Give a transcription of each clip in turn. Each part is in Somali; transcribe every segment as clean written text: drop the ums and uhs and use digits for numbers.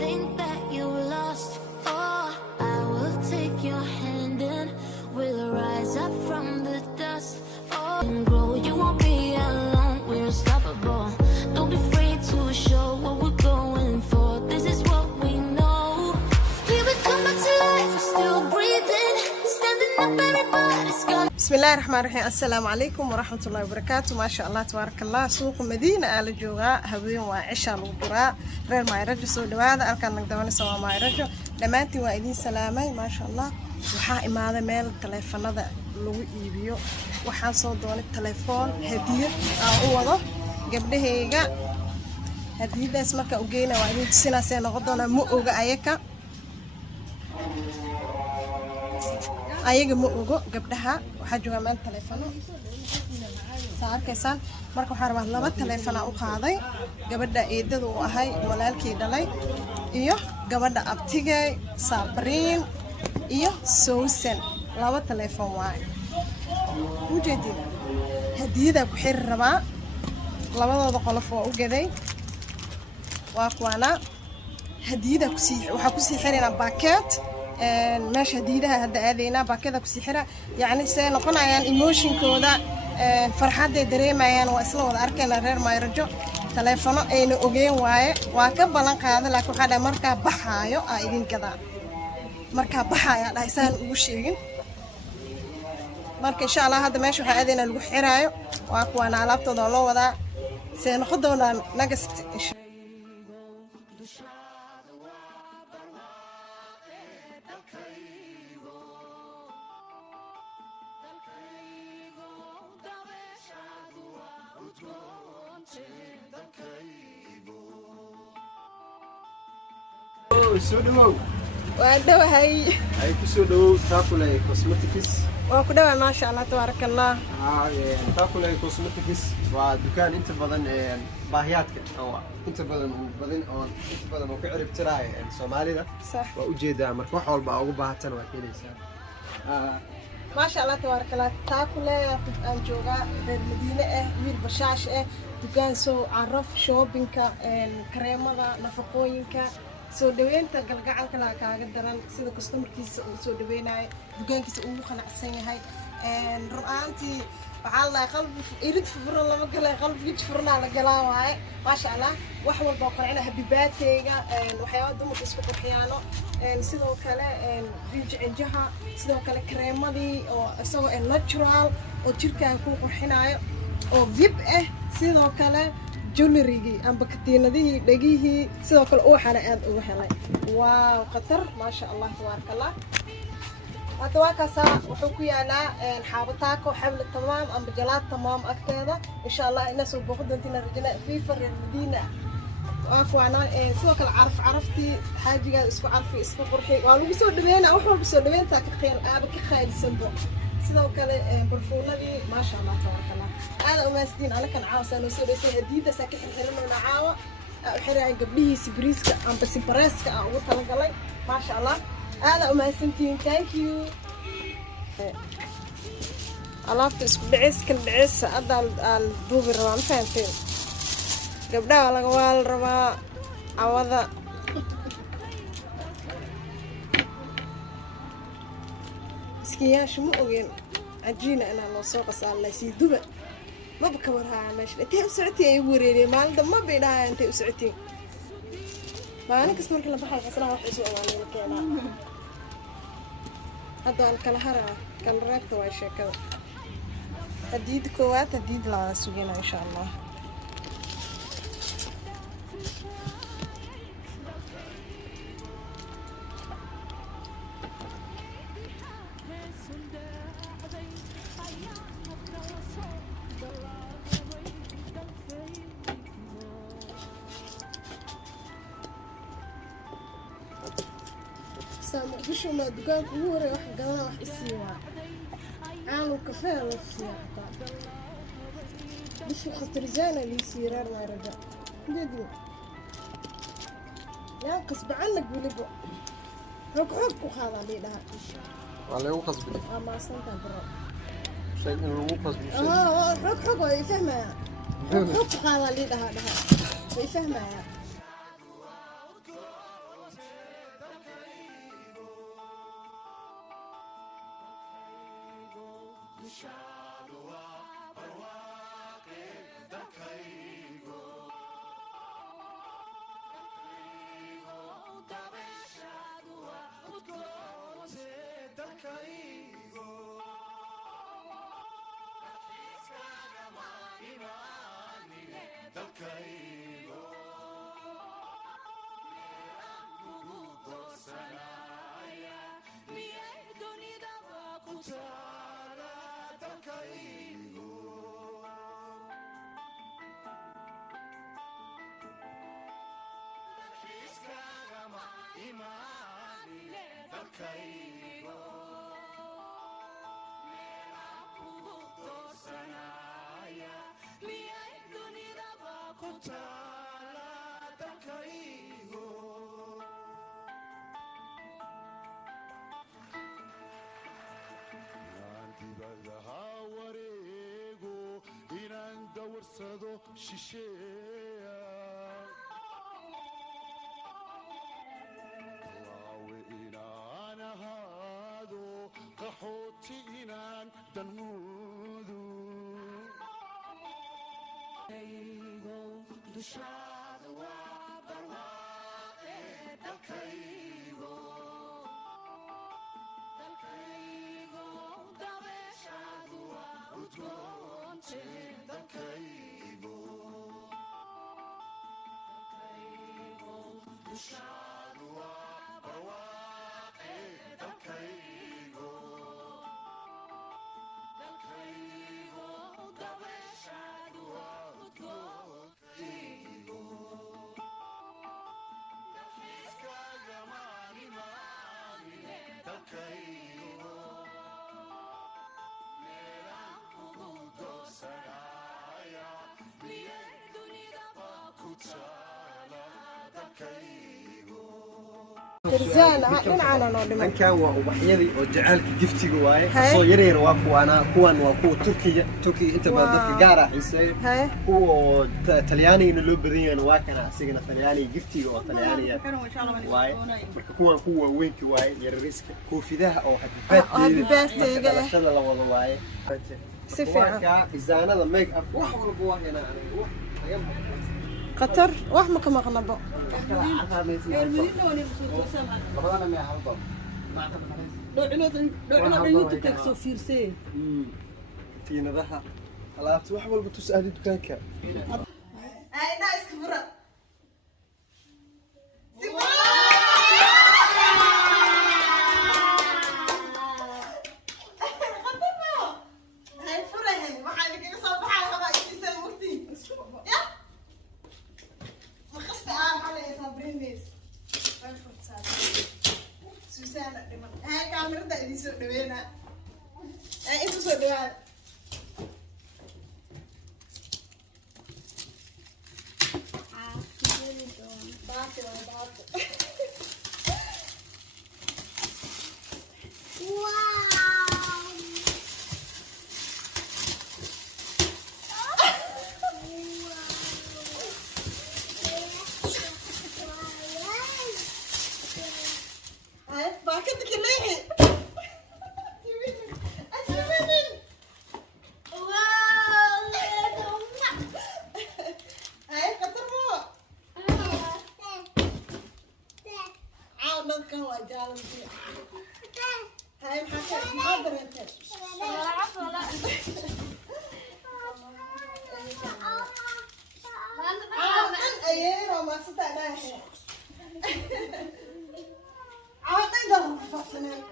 think that you lost. Oh, I will take your hand and we'll rise up from the dust. Oh, and grow, you won't be alone. We're unstoppable. Don't be afraid to show what we're going for. This is what we know. Here we come back to life. We're still breathing, standing up. Everybody's gone. بسم الله الرحمن الرحيم. السلام عليكم ورحمة الله وبركاته. ما شاء الله تبارك الله. سوق مدينة على جوغا هبين وعشاء القراء غير ما يرجع سود هذا أركان نقدرون سوا ما يرجع لما أنت وايدين سلامي ما شاء الله. وحائم هذا ميل التليفون هذا لو يبيو وحان صودون التليفون هدية أوضة قبله هيجا هدية اسمك أوجينا وايدين سنة سنة غضنا مو أوجا أيكا ayaga ma ogo gabdhaha waxa jooga meel telefoon saarkaysan marka waxa rabaa laba telefoon u qaaday gabadha eedada u ahay walaalkii dhalay iyo gabadha abtigay Sabriin iyo Susan laba telefoon waay ujeedin hadiyada ku xir rabaa labadooda qolof oo u gaday waa kuwana hadiyada ku sii waxa ku sii xirina baket ماشي هديدها هدا أذينا بكذا كسيحرة يعني سنقول يعني إيموشن كودا فرحة دريمة وأصله وأركان غير ما يرجع تلفونه إنه أوجين واي واكب بلانك هذا لكن هذا مركب بحايو أيدين كذا مركب بحايا لا يسهل وشيء مركب إن شاء الله هذا ماشي هذين الوحرايو وأكون على طول الله وذا سنأخذنا نقصت سودو وأدوه هاي سودو تاكل كوسمتكس وكده ما شاء الله تبارك الله تاكل كوسمتكس ودكان انت بدن باهياتك او انت بدن oo ka cirib tiray Soomaalida waa u jeedaa marka wax walba ugu baahatan waa keenaysaa ما شاء الله تبارك الله تاكل aan jooga reer Madiina wiil bashash dukaan soo caraf shoppingka kareemada nafaqooyinka soo dhaweynta galgacalka la kaaga daran sida customerkiisa uu soo dhaweynayo dukaankiisa uu qanacsan yahay ru'aantii waxa la qalbi irid furna lama galay qalbi furna la galaawaay ma sha Allah wax walba qanacna habibaateyga waxyaabo dumarka isku qurxiyaano sidoo kale rinjaha sidoo kale kareemadii oo isagoo natural oo jirkaaga ku qurxinayo oo vip sidoo kale jewelry amba katiinadii dhagihii sidoo kale oo xana aad ugu helay waaw qatar ma sha Allah tabaaraka Allah hada waa kaasa wuxuu ku yaalaa xaabataako xabl tamaam amba jalaad tamaam agteeda insha Allah ina soo booqdantina rajana fi reer Madiina afwaana sidoo kale caraftii xaajiga isku carfi isku qurxi waa lagu soo dhaweynaa wax walba soo dhaweynta ka qeyl aaba ka qaalisanbo sidoo kale barfuunadii ma sha Allah tabaaraka Allah aad u maasdiin ana kan caawsan soo dheesay hadiida saaka xirxirana caawa xiraan gabdhihiisa bariiska amba sibareeska ugu talagalay ma sha Allah aad u maasdiin thank you alaabta isku dhicis adal duubi rabaan faanteen gabdhaha laga waal rabaa awada iskiyaashu ma ogeen ajiina inaan loo soo qasaalay si duba ma baka waraha meesha intee u socotay ay wareereen maalinta ma beedhaa intee u socotay maalin kasta markii la baxay qasnaha wax isu amaanay keenaa hadda kala haraa kala reebta waa sheekada hadiid koowaad hadiid la sugina insha Allah بشو ما دكان كوري واحد قالنا واحد السيوة عانو كفاية وفسيا بشو خطر زانا اللي يسيرار ما يرجع جدي ينقص بعنك بلبو حق وخاضع لي لها والله هو قصبي ما أصلا برا شيء إنه مو قصبي شيء حق يفهمها حق وخاضع لي لها يفهمها ترزان هين على نودم كان وحيدي oo jaceelka giftiga waaye soo yareer waa kuwan waa kuwa Turkiga inta badan dadka gaar ah xiisay kuwa Talyaaniga loo badan yahay waa kana asigana Talyaaniga giftiga oo Talyaaniga waaye marka kuwa weynki waaye yarariska koofidaha oo hadbaadteega shada la wada waaye si fiican izaanada make up wax walba waa hena قطر واحد ما كما غنبو لو عيوتك تكسو فيرسي في نضحة خلاص واحد والله بتسألي دكانك هاي ناس كبرى هاي كاميرا ده اللي يسوق دوينا هاي انتو سوق دوينا هاي محاكا ما درنتش ايوه ما ستعناها عاطي ضرب فصلين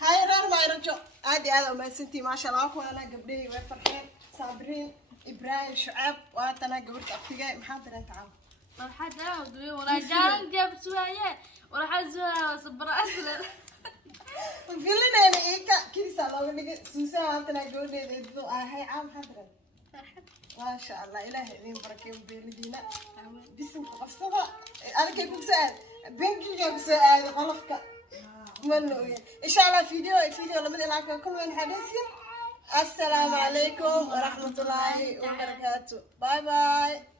هاي رار ما يرجع عادي هذا ما سنتي ما شاء الله وانا قبلي وفرحين صابرين إبراهيم شعب وأنا قبلت أختي محاضرة تعاون. مرحبا ودوي ولا جان جاب شوية ولا حزوا صبر أسلم. وفيلنا أنا إيه كيسا لو نيجي سوسة أنتنا قولي ذو هاي عام حضرة. ما شاء الله إلهي ذي بركة وبيلدينا. بسم الله قصة أنا كيف بسأل بنكي كيف بسأل غلفك. منو إن شاء الله فيديو لما نلعب كل من حدثين. السلام عليكم ورحمة الله وبركاته. باي باي.